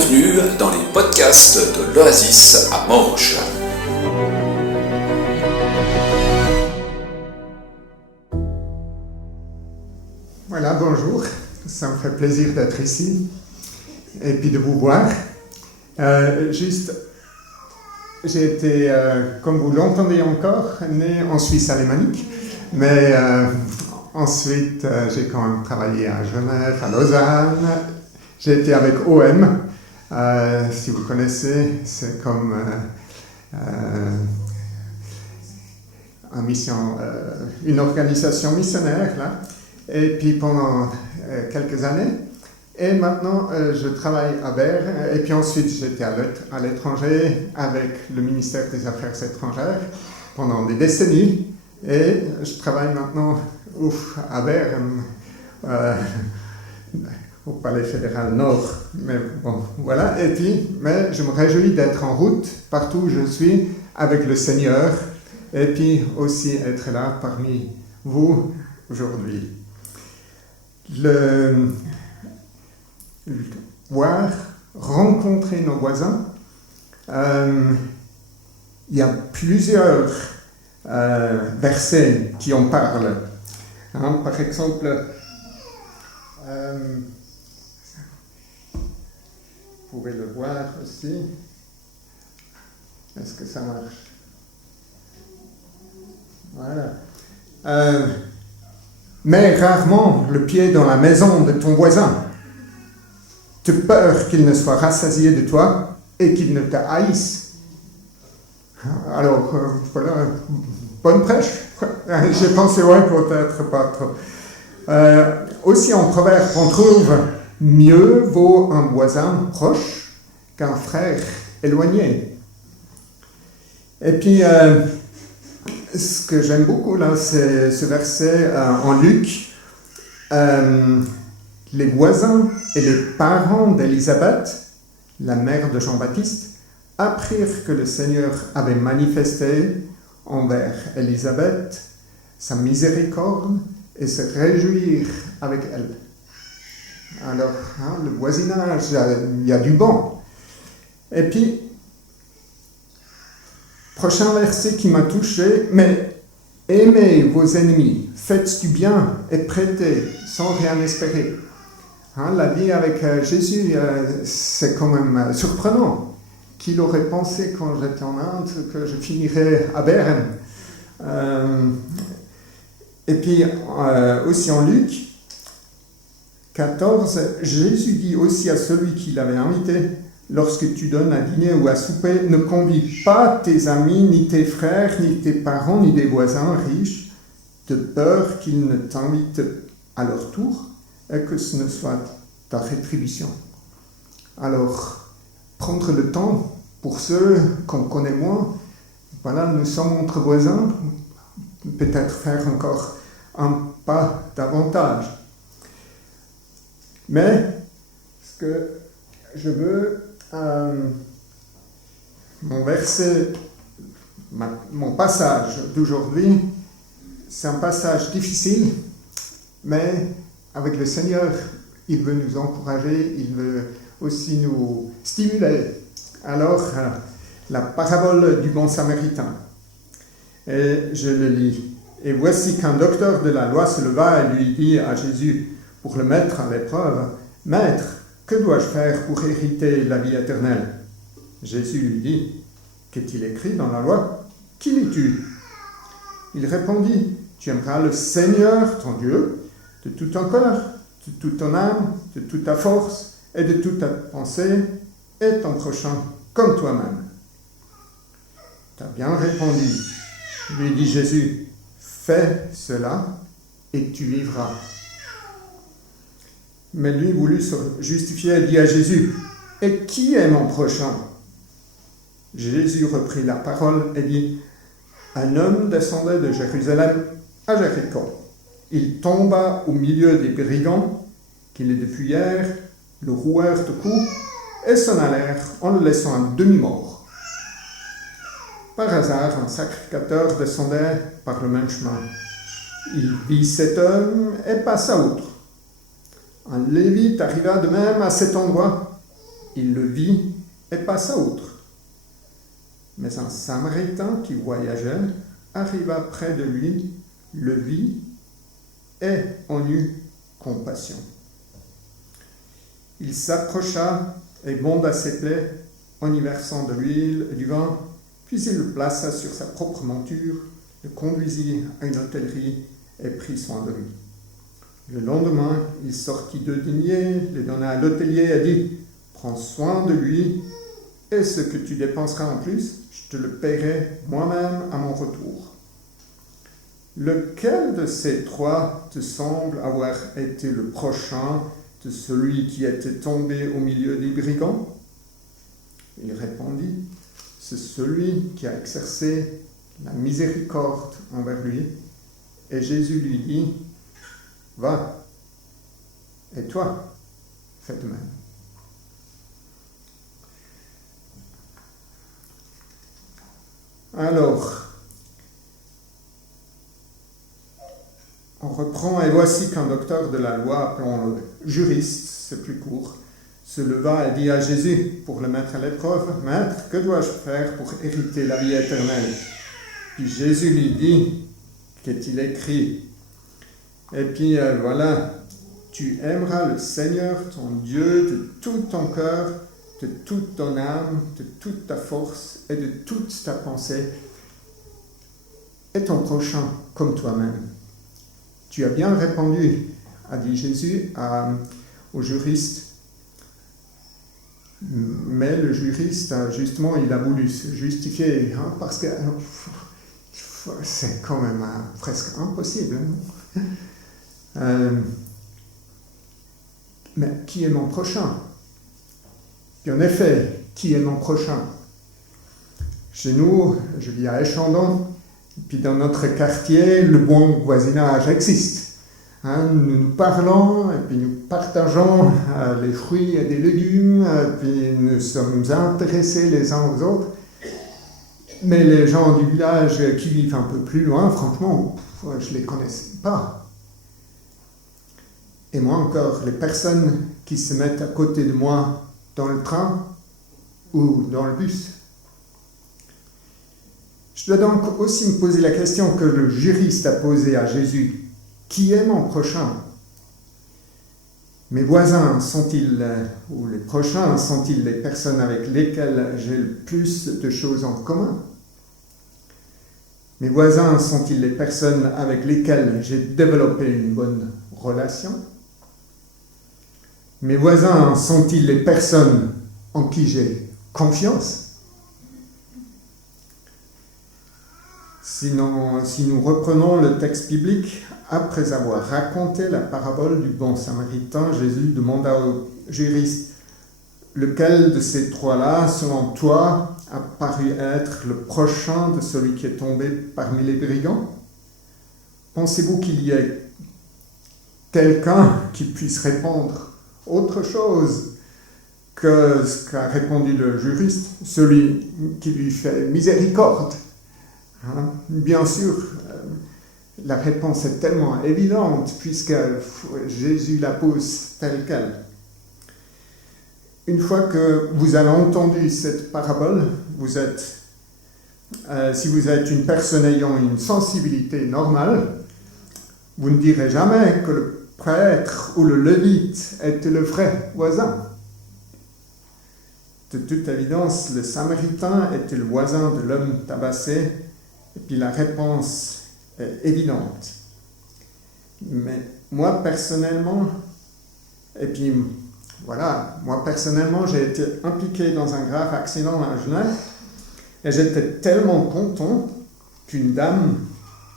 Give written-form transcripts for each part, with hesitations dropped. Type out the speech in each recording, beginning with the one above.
Bienvenue dans les podcasts de l'Oasis à Morges. Voilà, bonjour, ça me fait plaisir d'être ici et puis de vous voir. J'ai été, comme vous l'entendez encore, né en Suisse alémanique, mais ensuite j'ai quand même travaillé à Genève, à Lausanne. J'ai été avec OM, si vous connaissez, c'est comme une organisation missionnaire là. Et puis pendant quelques années. Et maintenant, je travaille à Berne. Et puis ensuite, j'étais à l'étranger avec le ministère des Affaires étrangères pendant des décennies. Et je travaille maintenant à Berne, au Palais fédéral Nord. Mais bon, voilà. Et puis, mais je me réjouis d'être en route partout où je suis avec le Seigneur. Et puis aussi être là parmi vous aujourd'hui. Rencontrer nos voisins, il y a plusieurs versets qui en parlent. Par exemple, vous pouvez le voir aussi. Est-ce que ça marche? Voilà. Mets rarement le pied dans la maison de ton voisin, de peur qu'il ne soit rassasié de toi et qu'il ne te haïsse. Alors, voilà, bonne prêche. J'ai pensé, ouais, peut-être pas trop. Aussi en proverbe, on trouve « Mieux vaut un voisin proche qu'un frère éloigné ». Et puis, ce que j'aime beaucoup là, c'est ce verset en Luc. Les voisins et les parents d'Élisabeth, la mère de Jean-Baptiste, apprirent que le Seigneur avait manifesté envers Élisabeth sa miséricorde et se réjouirent avec elle. Alors, le voisinage, il y a du bon. Et puis, prochain verset qui m'a touché, mais aimez vos ennemis, faites du bien et prêtez sans rien espérer. La vie avec Jésus, c'est quand même surprenant. Qui l'aurait pensé quand j'étais en Inde que je finirais à Berne. Et puis aussi en Luc 14, Jésus dit aussi à celui qui l'avait invité, lorsque tu donnes à dîner ou à souper, ne convie pas tes amis, ni tes frères, ni tes parents, ni des voisins riches, de peur qu'ils ne t'invitent à leur tour et que ce ne soit ta rétribution. Alors, prendre le temps pour ceux qu'on connaît moins, voilà, nous sommes entre voisins, peut-être faire encore un pas davantage. Mais, ce que je veux, mon passage d'aujourd'hui, c'est un passage difficile, mais avec le Seigneur, il veut nous encourager, il veut aussi nous stimuler. Alors, la parabole du bon samaritain. Et je le lis. Et voici qu'un docteur de la loi se leva et lui dit à Jésus, pour le mettre à l'épreuve, « Maître, que dois-je faire pour hériter la vie éternelle ?» Jésus lui dit, « Qu'est-il écrit dans la loi? Qui lis-tu » Il répondit, « Tu aimeras le Seigneur, ton Dieu, de tout ton cœur, de toute ton âme, de toute ta force et de toute ta pensée, et ton prochain comme toi-même. » Tu as bien répondu, lui dit Jésus, « Fais cela et tu vivras. » Mais lui voulut se justifier et dit à Jésus, « Et qui est mon prochain ?» Jésus reprit la parole et dit, « Un homme descendait de Jérusalem à Jéricho. Il tomba au milieu des brigands, qui les dépouillèrent, le rouèrent au cou et s'en allèrent en le laissant à demi-mort. Par hasard, un sacrificateur descendait par le même chemin. Il vit cet homme et passa outre. Un lévite arriva de même à cet endroit. il le vit et passa outre. Mais un Samaritain qui voyageait arriva près de lui, le vit et en eut compassion. Il s'approcha et bonda ses plaies en y versant de l'huile et du vin, puis il le plaça sur sa propre monture, le conduisit à une hôtellerie et prit soin de lui. Le lendemain, il sortit 2 deniers, les donna à l'hôtelier et dit « Prends soin de lui, et ce que tu dépenseras en plus, je te le paierai moi-même à mon retour. » Lequel de ces 3 te semble avoir été le prochain de celui qui était tombé au milieu des brigands ? Il répondit, c'est celui qui a exercé la miséricorde envers lui. Et Jésus lui dit, va, et toi, fais de même. Alors, on reprend, et voici qu'un docteur de la loi, appelons-le juriste, c'est plus court, se leva et dit à Jésus, pour le mettre à l'épreuve, « Maître, que dois-je faire pour hériter la vie éternelle ?» Puis Jésus lui dit, « Qu'est-il écrit ?» Et puis voilà, « Tu aimeras le Seigneur, ton Dieu, de tout ton cœur, de toute ton âme, de toute ta force et de toute ta pensée, et ton prochain comme toi-même. » Tu as bien répondu, a dit Jésus au juriste. Mais le juriste, justement, il a voulu se justifier, parce que c'est quand même presque impossible. Mais qui est mon prochain ? Et en effet, qui est mon prochain ? Chez nous, je vis à Échandon, puis dans notre quartier, le bon voisinage existe. Nous nous parlons, et puis nous partageons les fruits et des légumes, puis nous sommes intéressés les uns aux autres. Mais les gens du village qui vivent un peu plus loin, franchement, je ne les connaissais pas. Et moi encore, les personnes qui se mettent à côté de moi dans le train ou dans le bus. Je dois donc aussi me poser la question que le juriste a posée à Jésus. Qui est mon prochain ? Mes voisins sont-ils, ou les prochains, sont-ils les personnes avec lesquelles j'ai le plus de choses en commun ? Mes voisins sont-ils les personnes avec lesquelles j'ai développé une bonne relation ? Mes voisins sont-ils les personnes en qui j'ai confiance ? Si nous reprenons le texte biblique, après avoir raconté la parabole du bon samaritain, Jésus demanda au juriste, « Lequel de ces 3-là, selon toi, a paru être le prochain de celui qui est tombé parmi les brigands ? Pensez-vous qu'il y ait quelqu'un qui puisse répondre autre chose que ce qu'a répondu le juriste, celui qui lui fait miséricorde ? Bien sûr, la réponse est tellement évidente puisque Jésus la pose telle qu'elle. Une fois que vous avez entendu cette parabole, si vous êtes une personne ayant une sensibilité normale, vous ne direz jamais que le prêtre ou le lévite était le vrai voisin. De toute évidence, le Samaritain était le voisin de l'homme tabassé, et puis la réponse est évidente. Mais moi personnellement, j'ai été impliqué dans un grave accident à Genève, et j'étais tellement content qu'une dame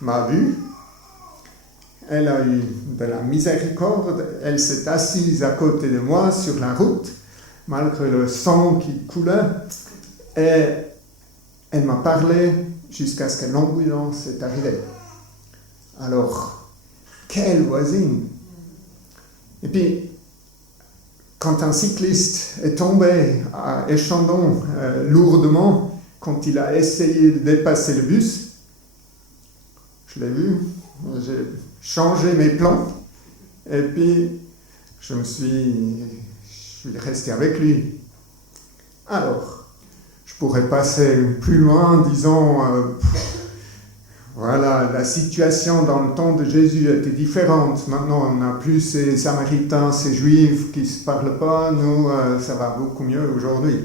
m'a vu. Elle a eu de la miséricorde, elle s'est assise à côté de moi sur la route, malgré le sang qui coulait, et elle m'a parlé jusqu'à ce que l'ambulance est arrivée. Alors, quelle voisine! Et puis, quand un cycliste est tombé à Échandon lourdement, quand il a essayé de dépasser le bus, je l'ai vu, j'ai changé mes plans, et puis je suis resté avec lui. Alors, je pourrais passer plus loin, disons, voilà, la situation dans le temps de Jésus était différente. Maintenant, on n'a plus ces Samaritains, ces Juifs qui ne se parlent pas. Nous, ça va beaucoup mieux aujourd'hui.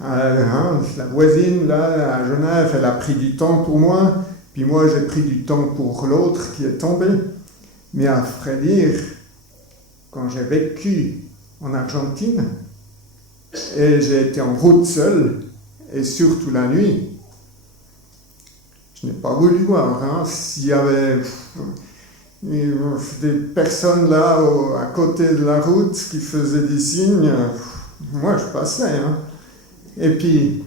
La voisine, là, à Genève, elle a pris du temps pour moi, puis moi, j'ai pris du temps pour l'autre qui est tombé. Mais à vrai dire, quand j'ai vécu en Argentine, et j'ai été en route seul, et surtout la nuit, je n'ai pas voulu voir. S'il y avait des personnes là à côté de la route qui faisaient des signes, moi je passais. Et puis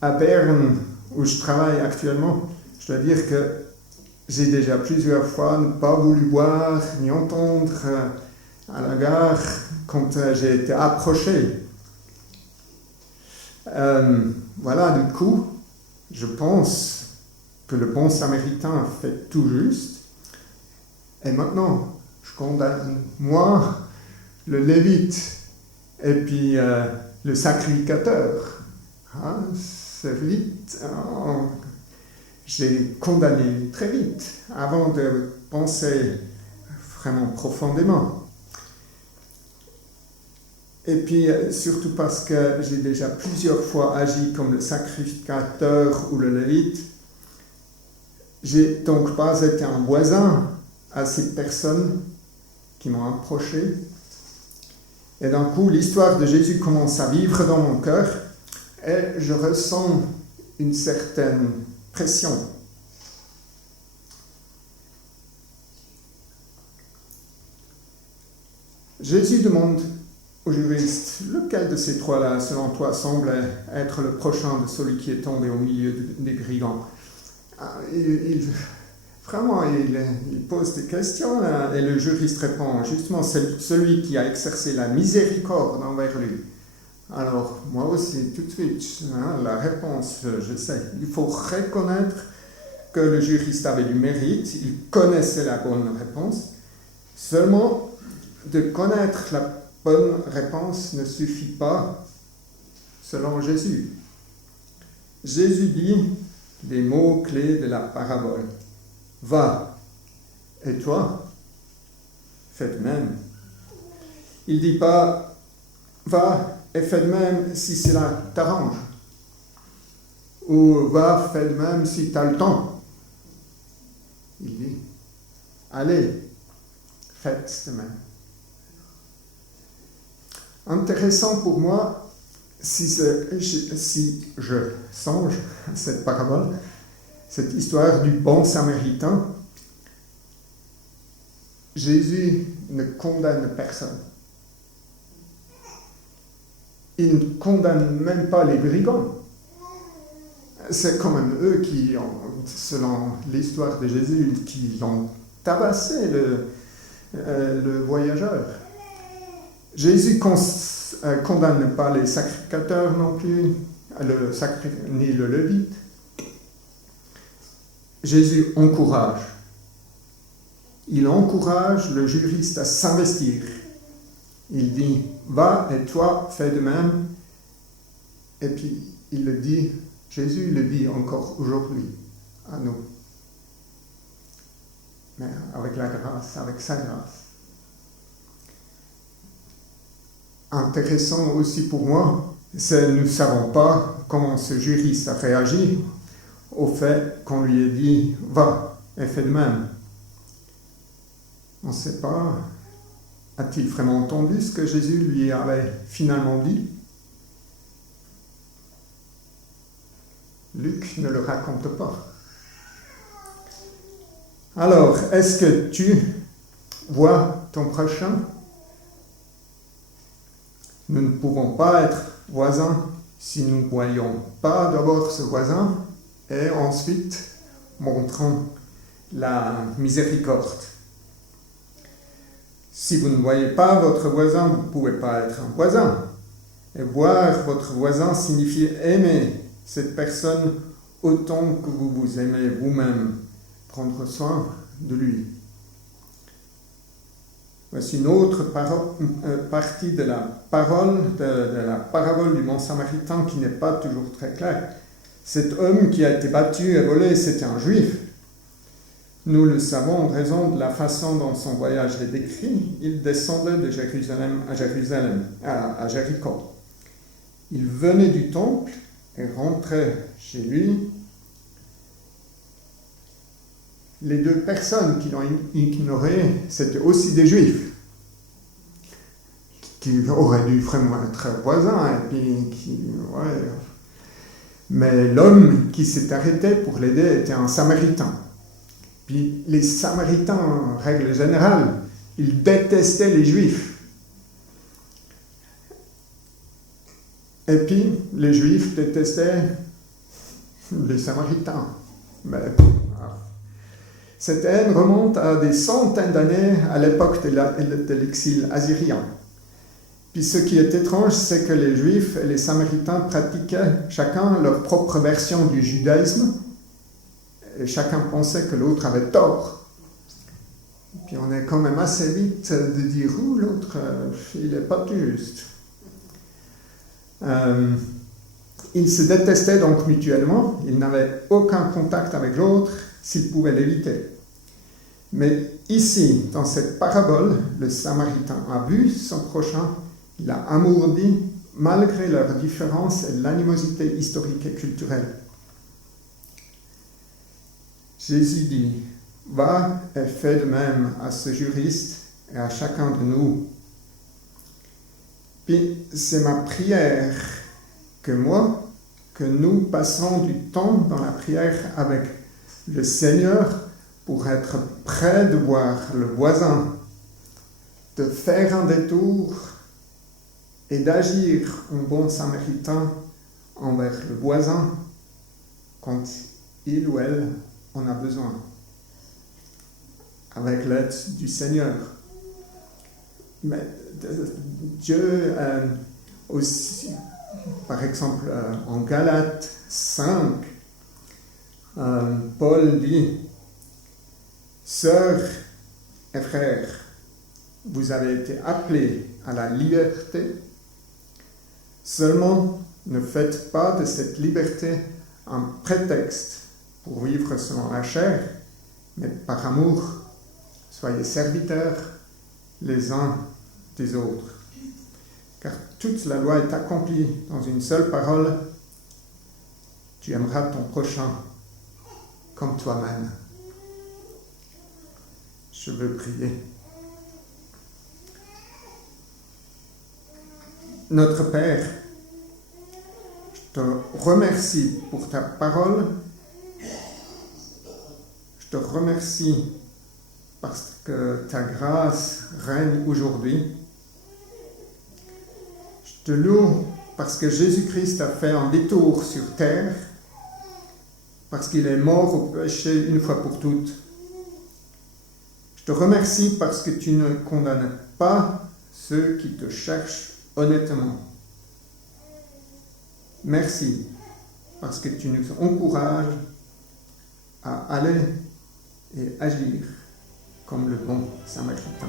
à Berne, où je travaille actuellement, je dois dire que j'ai déjà plusieurs fois ne pas voulu voir ni entendre à la gare quand j'ai été approché. Voilà, du coup, je pense que le bon samaritain fait tout juste. Et maintenant, je condamne, moi, le lévite, et puis le sacrificateur. C'est vite, j'ai condamné très vite, avant de penser vraiment profondément. Et puis, surtout parce que j'ai déjà plusieurs fois agi comme le sacrificateur ou le lévite, j'ai donc pas été un voisin à ces personnes qui m'ont approché. Et d'un coup, l'histoire de Jésus commence à vivre dans mon cœur et je ressens une certaine pression. Jésus demande au juriste, lequel de ces trois-là, selon toi, semble être le prochain de celui qui est tombé au milieu des brigands? Vraiment, il pose des questions et le juriste répond, justement, c'est celui qui a exercé la miséricorde envers lui. Alors, moi aussi, tout de suite, la réponse, je sais. Il faut reconnaître que le juriste avait du mérite, il connaissait la bonne réponse. Seulement, de connaître la bonne réponse ne suffit pas, selon Jésus. Jésus dit les mots clés de la parabole. Va, et toi, fais de même. Il ne dit pas, va et fais de même si cela t'arrange. Ou va, fais de même si tu as le temps. Il dit, allez, faites de même. Intéressant pour moi, si je songe à cette parabole, cette histoire du bon samaritain, Jésus ne condamne personne. Il ne condamne même pas les brigands. C'est quand même eux qui, selon l'histoire de Jésus, qui l'ont tabassé, le voyageur. Jésus condamne pas les sacrificateurs non plus, ni le lévite. Jésus encourage. Il encourage le juriste à s'investir. Il dit, va et toi, fais de même. Et puis, il le dit, Jésus le dit encore aujourd'hui à nous. Mais avec la grâce, avec sa grâce. Intéressant aussi pour moi, c'est que nous ne savons pas comment ce juriste a réagi au fait qu'on lui ait dit « va et fais de même ». On ne sait pas, a-t-il vraiment entendu ce que Jésus lui avait finalement dit? Luc ne le raconte pas. Alors, est-ce que tu vois ton prochain? Nous ne pouvons pas être voisins si nous ne voyons pas d'abord ce voisin et ensuite montrons la miséricorde. Si vous ne voyez pas votre voisin, vous ne pouvez pas être un voisin. Et voir votre voisin signifie aimer cette personne autant que vous vous aimez vous-même, prendre soin de lui. Voici une autre partie de la parole, de la parabole du bon samaritain qui n'est pas toujours très claire. Cet homme qui a été battu et volé, c'était un juif. Nous le savons en raison de la façon dont son voyage est décrit. Il descendait de Jérusalem à Jéricho. Il venait du temple et rentrait chez lui. Les deux personnes qui l'ont ignoré, c'était aussi des juifs, qui auraient dû vraiment être voisins, et puis mais l'homme qui s'est arrêté pour l'aider était un samaritain. Puis les samaritains, en règle générale, ils détestaient les juifs. Et puis les juifs détestaient les samaritains. Mais cette haine remonte à des centaines d'années à l'époque de l'exil assyrien. Puis ce qui est étrange, c'est que les Juifs et les Samaritains pratiquaient chacun leur propre version du judaïsme, et chacun pensait que l'autre avait tort. Puis on est quand même assez vite de dire « l'autre, il n'est pas juste ». Ils se détestaient donc mutuellement, ils n'avaient aucun contact avec l'autre s'ils pouvaient l'éviter. Mais ici, dans cette parabole, le Samaritain a vu son prochain, il a amourdi malgré leurs différences et l'animosité historique et culturelle. Jésus dit, va et fais de même à ce juriste et à chacun de nous. Puis c'est ma prière que nous passons du temps dans la prière avec le Seigneur pour être prêt de voir le voisin, de faire un détour et d'agir en bon samaritain envers le voisin quand il ou elle en a besoin, avec l'aide du Seigneur. Mais Dieu aussi, par exemple en Galates 5, Paul dit, sœurs et frères, vous avez été appelés à la liberté, seulement ne faites pas de cette liberté un prétexte pour vivre selon la chair, mais par amour, soyez serviteurs les uns des autres. Car toute la loi est accomplie dans une seule parole, tu aimeras ton prochain comme toi-même. Je veux prier. Notre Père, je te remercie pour ta parole. Je te remercie parce que ta grâce règne aujourd'hui. Je te loue parce que Jésus-Christ a fait un détour sur terre, parce qu'il est mort au péché une fois pour toutes. Je te remercie parce que tu ne condamnes pas ceux qui te cherchent honnêtement. Merci parce que tu nous encourages à aller et agir comme le bon Samaritain.